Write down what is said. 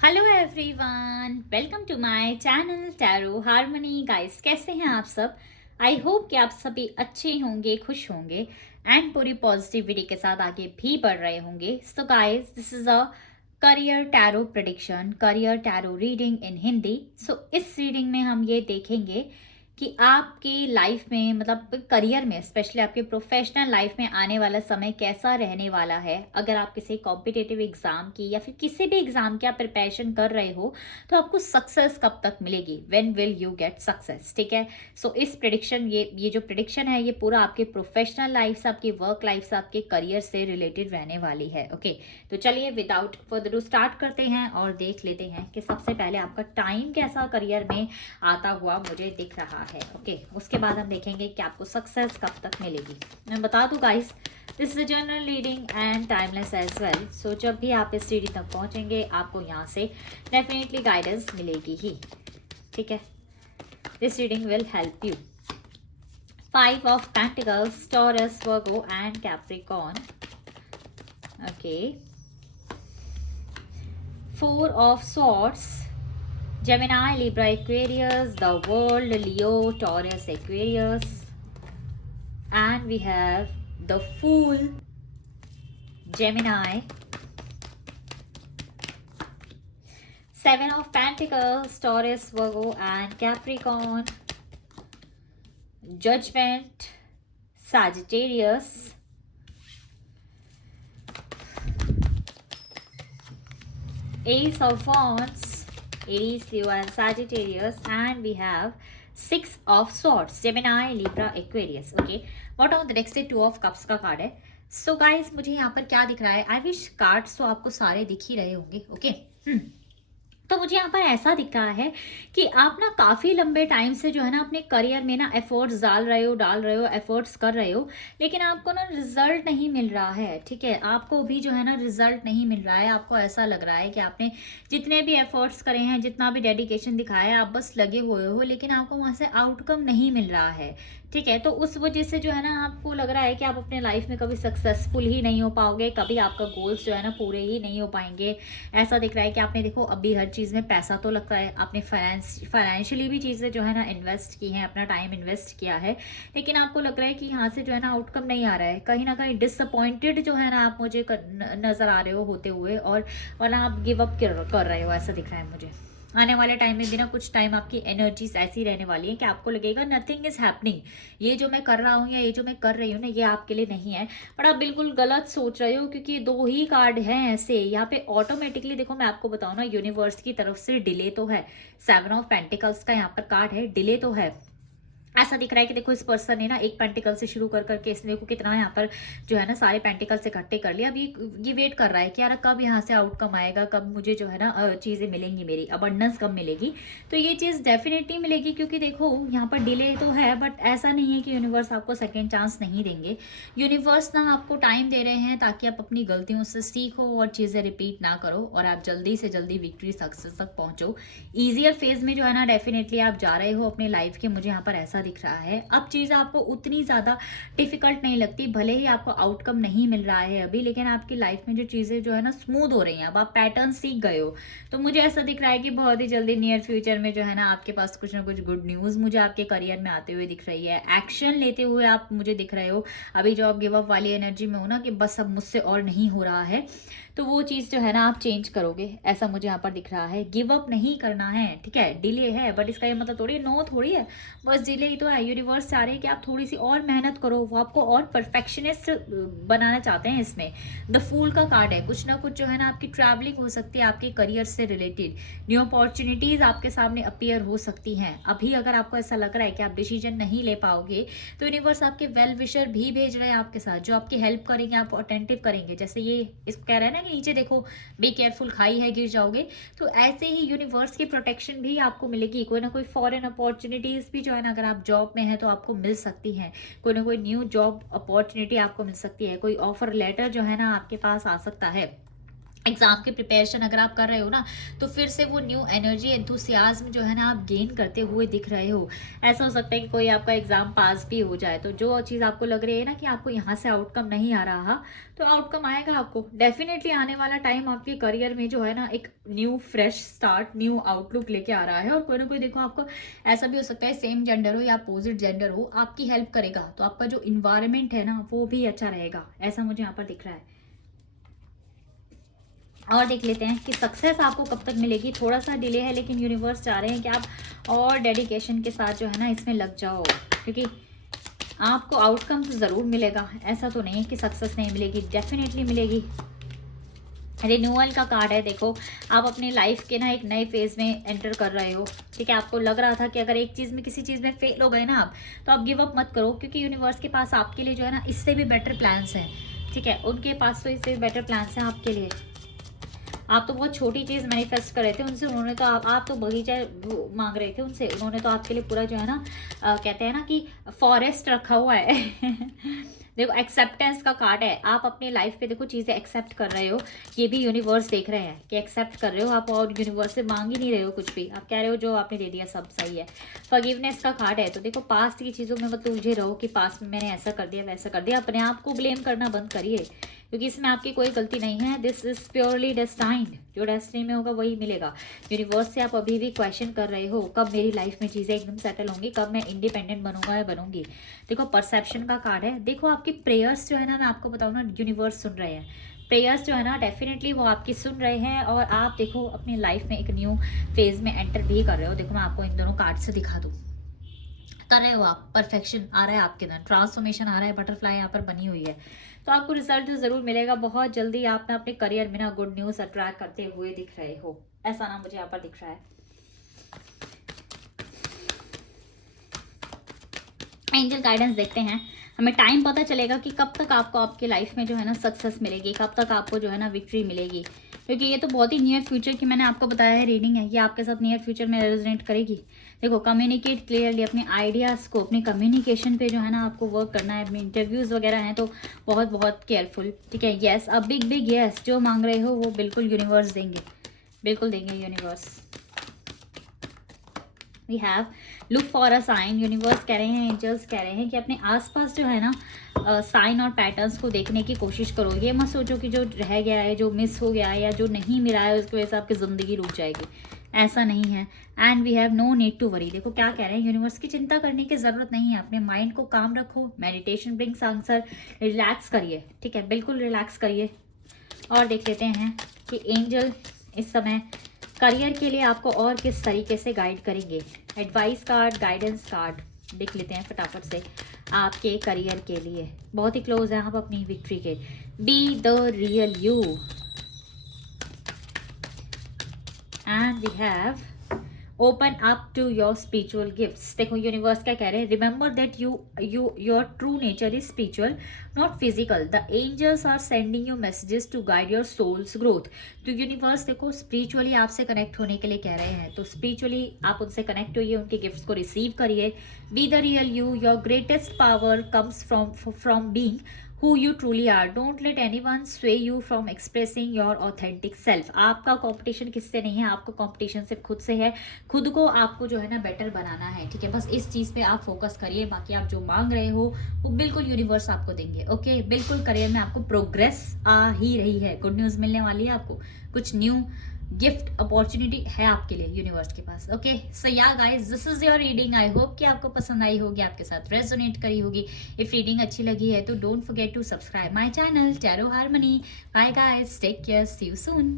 Hello everyone, welcome to my channel Tarot Harmony. Guys, कैसे हैं आप सब? आई होप कि आप सभी अच्छे होंगे, खुश होंगे एंड पूरी पॉजिटिविटी के साथ आगे भी बढ़ रहे होंगे। So guys, this is a career tarot prediction, career tarot reading in Hindi. So इस रीडिंग में हम ये देखेंगे कि आपकी लाइफ में, मतलब करियर में, स्पेशली आपके प्रोफेशनल लाइफ में आने वाला समय कैसा रहने वाला है। अगर आप किसी कॉम्पिटिटिव एग्जाम की या फिर किसी भी एग्जाम की आप प्रिपरेशन कर रहे हो तो आपको सक्सेस कब तक मिलेगी, when will you get success. ठीक है। सो इस प्रिडिक्शन, ये जो प्रिडिक्शन है ये पूरा आपके प्रोफेशनल लाइफ से, आपकी वर्क लाइफ से, आपके करियर से रिलेटेड रहने वाली है। ओके, तो चलिए विदाउट फर्दर डू स्टार्ट करते हैं और देख लेते हैं कि सबसे पहले आपका टाइम कैसा करियर में आता हुआ मुझे दिख रहा है। ओके, उसके बाद हम देखेंगे कि आपको सक्सेस कब तक मिलेगी। मैं बता दूं guys, this is general reading and timeless as well. So जब भी आप इस रीडिंग तक पहुंचेंगे आपको यहाँ से डेफिनेटली गाइडेंस मिलेगी ही। ठीक है, this reading will help you. 5 of Pentacles, Taurus, Virgo and Capricorn. Okay. 4 of Swords, Gemini, Libra, Aquarius, the World, Leo, Taurus, Aquarius, and we have the Fool, Gemini. 7 of Pentacles, Taurus, Virgo and Capricorn, Judgment, Sagittarius, Ace of Wands, Aries, Leo and Sagittarius, and we have 6 of Swords, Gemini, Libra, Aquarius. Okay, what on the next day? 2 of Cups का card है। So guys, मुझे यहाँ पर क्या दिख रहा है? I wish cards तो आपको सारे दिख ही रहे होंगे। ओके, तो मुझे यहाँ पर ऐसा दिख रहा है कि आप ना काफ़ी लंबे टाइम से जो है ना अपने करियर में ना एफर्ट्स डाल रहे हो, एफर्ट्स कर रहे हो, लेकिन आपको ना रिजल्ट नहीं मिल रहा है। ठीक है, आपको भी जो है ना रिजल्ट नहीं मिल रहा है। आपको ऐसा लग रहा है कि आपने जितने भी एफर्ट्स करे हैं, जितना भी डेडिकेशन दिखाया है, आप बस लगे हुए हो, लेकिन आपको वहाँ से आउटकम नहीं मिल रहा है। ठीक है, तो उस वजह से जो है ना आपको लग रहा है कि आप अपने लाइफ में कभी सक्सेसफुल ही नहीं हो पाओगे, कभी आपका गोल्स जो है ना पूरे ही नहीं हो पाएंगे। ऐसा दिख रहा है कि आपने देखो अभी हर चीज़ में पैसा तो लगता है, आपने फाइनेंशियली भी चीज़ें जो है ना इन्वेस्ट की हैं, अपना टाइम इन्वेस्ट किया है, लेकिन आपको लग रहा है कि यहाँ से जो है ना आउटकम नहीं आ रहा है। कहीं ना कहीं डिसअपॉइंटेड जो है ना आप मुझे नज़र आ रहे हो होते हुए, और वरना आप गिव अप कर रहे हो, ऐसा दिख रहा है मुझे। आने वाले टाइम में भी ना कुछ टाइम आपकी एनर्जीज ऐसी रहने वाली है कि आपको लगेगा नथिंग इज हैपनिंग, ये जो मैं कर रहा हूँ या ये जो मैं कर रही हूँ ना ये आपके लिए नहीं है। पर आप बिल्कुल गलत सोच रहे हो, क्योंकि 2 ही कार्ड हैं ऐसे यहाँ पे। ऑटोमेटिकली देखो, मैं आपको बताऊँ ना, यूनिवर्स की तरफ से डिले तो है। 7 of Pentacles का यहाँ पर कार्ड है, डिले तो है। ऐसा दिख रहा है कि देखो इस पर्सन ने ना एक पेंटिकल से शुरू कर करके इसने देखो कितना यहाँ पर जो है ना सारे पेंटिकल्स इकट्ठे कर लिया। अभी ये वेट कर रहा है कि यार कब यहाँ से आउटकम आएगा, कब मुझे जो है ना चीज़ें मिलेंगी, मेरी अबंडेंस कब मिलेगी। तो ये चीज़ डेफिनेटली मिलेगी, क्योंकि देखो यहाँ पर डिले तो है, बट ऐसा नहीं है कि यूनिवर्स आपको सेकेंड चांस नहीं देंगे। यूनिवर्स ना आपको टाइम दे रहे हैं ताकि आप अपनी गलतियों से सीखो और चीज़ें रिपीट ना करो, और आप जल्दी से जल्दी विक्ट्री सक्सेस तक पहुँचो। ईजियर फेज में जो है ना डेफिनेटली आप जा रहे हो अपने लाइफ के, मुझे यहाँ पर ऐसा दिख रहा है। अब चीज़ आपको उतनी ज़्यादा डिफिकल्ट नहीं लगती, भले ही आपको आउटकम नहीं मिल रहा है अभी, लेकिन आपकी लाइफ में जो चीज़ें जो है ना स्मूथ हो रही हैं, अब आप पैटर्न सीख गए हो। तो मुझे ऐसा दिख रहा है कि बहुत ही जल्दी नियर फ्यूचर में जो है ना आपके पास कुछ ना कुछ गुड न्यूज़ मुझे आपके करियर में आते हुए दिख रही है। एक्शन लेते हुए आप मुझे दिख रहे हो। अभी जो आप गिव अप वाली एनर्जी में हो ना कि बस अब मुझसे और नहीं हो रहा है, तो वो चीज़ जो है ना आप चेंज करोगे, ऐसा मुझे यहाँ पर दिख रहा है। गिव अप नहीं करना है। ठीक है, डिले है, बट इसका ये मतलब थोड़ी नो थोड़ी है, बस डिले ही तो है। यूनिवर्स चाह रहे हैं कि आप थोड़ी सी और मेहनत करो, वो आपको और परफेक्शनिस्ट बनाना चाहते हैं। इसमें द फूल का कार्ड है, कुछ ना कुछ जो है ना आपकी ट्रैवलिंग हो सकती है, आपके करियर से रिलेटेड न्यू अपॉर्चुनिटीज़ आपके सामने अपीयर हो सकती हैं। अभी अगर आपको ऐसा लग रहा है कि आप डिसीजन नहीं ले पाओगे, तो यूनिवर्स आपके वेल विशर भी भेज रहे हैं आपके साथ, जो आपकी हेल्प करेंगे, आपको अटेंटिव करेंगे। जैसे ये इसको कह रहा है ना कि नीचे देखो, बी केयरफुल, खाई है, गिर जाओगे। तो ऐसे ही यूनिवर्स की प्रोटेक्शन भी आपको मिलेगी। कोई ना कोई फॉरेन अपॉर्चुनिटीज़ भी जो है ना, अगर आप जॉब में हैं तो आपको मिल सकती हैं। कोई ना कोई न्यू जॉब अपॉर्चुनिटी आपको मिल सकती है। कोई ऑफर लेटर जो है ना आपके पास आ सकता है। एग्जाम की प्रिपरेशन अगर आप कर रहे हो ना, तो फिर से वो न्यू एनर्जी एंथुसियाज्म जो है ना आप गेन करते हुए दिख रहे हो। ऐसा हो सकता है कि कोई आपका एग्जाम पास भी हो जाए, तो जो चीज़ आपको लग रही है ना कि आपको यहाँ से आउटकम नहीं आ रहा, तो आउटकम आएगा आपको डेफिनेटली। आने वाला टाइम आपके करियर में जो है ना एक new fresh start, new outlook लेके आ रहा है। और कोई ना कोई देखो, आपको ऐसा भी हो सकता है सेम जेंडर हो या अपोजिट जेंडर हो, आपकी हेल्प करेगा, तो आपका जो इन्वायरमेंट है ना वो भी अच्छा रहेगा, ऐसा मुझे यहाँ पर दिख रहा है। और देख लेते हैं कि सक्सेस आपको कब तक मिलेगी। थोड़ा सा डिले है, लेकिन यूनिवर्स चाह रहे हैं कि आप और डेडिकेशन के साथ जो है ना इसमें लग जाओ, क्योंकि आपको आउटकम तो ज़रूर मिलेगा। ऐसा तो नहीं है कि सक्सेस नहीं मिलेगी, डेफिनेटली मिलेगी। रिन्यूअल का कार्ड है, देखो आप अपनी लाइफ के ना एक नए फेज में एंटर कर रहे हो। ठीक है, आपको लग रहा था कि अगर एक चीज़ में, किसी चीज़ में फेल हो गए ना आप, तो आप गिव अप मत करो, क्योंकि यूनिवर्स के पास आपके लिए जो है ना इससे भी बेटर प्लान्स हैं। ठीक है, उनके पास तो इससे भी बेटर प्लान्स हैं आपके लिए। आप तो बहुत छोटी चीज़ मैनिफेस्ट कर रहे थे उनसे, उन्होंने तो आप तो बगीचा मांग रहे थे उनसे, उन्होंने तो आपके लिए पूरा जो है ना कहते हैं ना कि फॉरेस्ट रखा हुआ है। देखो एक्सेप्टेंस का कार्ड है, आप अपनी लाइफ पे देखो चीज़ें एक्सेप्ट कर रहे हो, ये भी यूनिवर्स देख रहे हैं कि एक्सेप्ट कर रहे हो आप, और यूनिवर्स से मांग ही नहीं रहे हो कुछ भी, आप कह रहे हो जो आपने दे दिया सब सही है। फॉरगिवनेस का कार्ड है, तो देखो पास्ट की चीज़ों में मत उलझे रहो कि पास्ट में मैंने ऐसा कर दिया वैसा कर दिया, अपने आप को ब्लेम करना बंद करिए, क्योंकि इसमें आपकी कोई गलती नहीं है। दिस इज प्योरली डेस्टाइन्ड, जो डेस्टिनी में होगा वही मिलेगा। यूनिवर्स से आप अभी भी क्वेश्चन कर रहे हो कब मेरी लाइफ में चीज़ें एकदम सेटल होंगी, कब मैं इंडिपेंडेंट बनूंगा या बनूंगी। देखो परसेप्शन का कार्ड है, देखो आपकी प्रेयर्स जो है ना, मैं आपको बताऊँ ना, यूनिवर्स सुन रहे हैं। प्रेयर्स जो है ना डेफिनेटली वो आपकी सुन रहे हैं, और आप देखो अपनी लाइफ में एक न्यू फेज में एंटर भी कर रहे हो। देखो मैं आपको इन दोनों कार्ड से दिखा दूँ, कर रहे हो आप, परफेक्शन आ रहा है आपके अंदर, ट्रांसफॉर्मेशन आ रहा है, बटरफ्लाई यहाँ पर बनी हुई है, तो आपको रिजल्ट तो ज़रूर मिलेगा बहुत जल्दी। आप ना अपने करियर में ना गुड न्यूज़ अट्रैक्ट करते हुए दिख रहे हो, ऐसा ना मुझे यहाँ पर दिख रहा है। एंजल गाइडेंस देखते हैं, हमें टाइम पता चलेगा कि कब तक आपको आपकी लाइफ में जो है ना सक्सेस मिलेगी, कब तक आपको जो है ना विक्ट्री मिलेगी, क्योंकि ये तो बहुत ही नियर फ्यूचर की मैंने आपको बताया है रीडिंग है, ये आपके साथ नियर फ्यूचर में रेजोनेट करेगी। देखो कम्युनिकेट क्लियरली, अपने आइडियाज़ को, अपने कम्युनिकेशन पे जो है ना आपको वर्क करना है। इंटरव्यूज़ वगैरह हैं तो बहुत बहुत केयरफुल। ठीक है, येस, अब बिग बिग येस जो मांग रहे हो वो बिल्कुल यूनिवर्स देंगे, बिल्कुल देंगे universe. We have look for a sign, universe कह रहे हैं, एंजल्स कह रहे हैं कि अपने आसपास जो है ना साइन और पैटर्न्स को देखने की कोशिश करो। ये मत सोचो कि जो रह गया है, जो मिस हो गया है या जो नहीं मिला है उसकी वजह से आपकी ज़िंदगी रुक जाएगी, ऐसा नहीं है। And we have no need to worry, देखो क्या कह रहे हैं यूनिवर्स की चिंता करने की ज़रूरत नहीं है, अपने माइंड को काम रखो, मेडिटेशन ब्रिंग्स आंसर, रिलैक्स करिए। ठीक है, बिल्कुल रिलैक्स करिए। और देख लेते हैं कि एंजल इस समय करियर के लिए आपको और किस तरीके से गाइड करेंगे। एडवाइस कार्ड, गाइडेंस कार्ड देख लेते हैं फटाफट से आपके करियर के लिए। बहुत ही क्लोज है आप अपनी विक्ट्री के। Be the real you, and we have open up to your spiritual gifts. देखो यूनिवर्स क्या कह रहे हैं, remember that your true nature is spiritual not physical, the angels are sending you messages to guide your soul's growth. तो universe देखो spiritually आपसे connect होने के लिए कह रहे हैं, तो स्पिरिचुअली आप उनसे कनेक्ट होइए, उनके गिफ्ट्स को रिसीव करिए। B the real you, your greatest power comes from being who you truly are. Don't let anyone sway you from expressing your authentic self. आपका कंपटीशन किससे नहीं है, आपका कंपटीशन सिर्फ खुद से है। खुद को आपको जो है ना बेटर बनाना है। ठीक है, बस इस चीज़ पे आप फोकस करिए, बाकी आप जो मांग रहे हो वो बिल्कुल यूनिवर्स आपको देंगे। ओके, बिल्कुल करियर में आपको प्रोग्रेस आ ही रही है, गुड न्यूज़ मिलने वाली है आपको, कुछ न्यू गिफ्ट अपॉर्चुनिटी है आपके लिए यूनिवर्स के पास। ओके, सो या guys, this is your reading. I hope कि आपको पसंद आई होगी, आपके साथ रेजोनेट करी होगी। इफ रीडिंग अच्छी लगी है तो don't forget to subscribe my channel Tarot Harmony. Bye guys, take care, see you soon.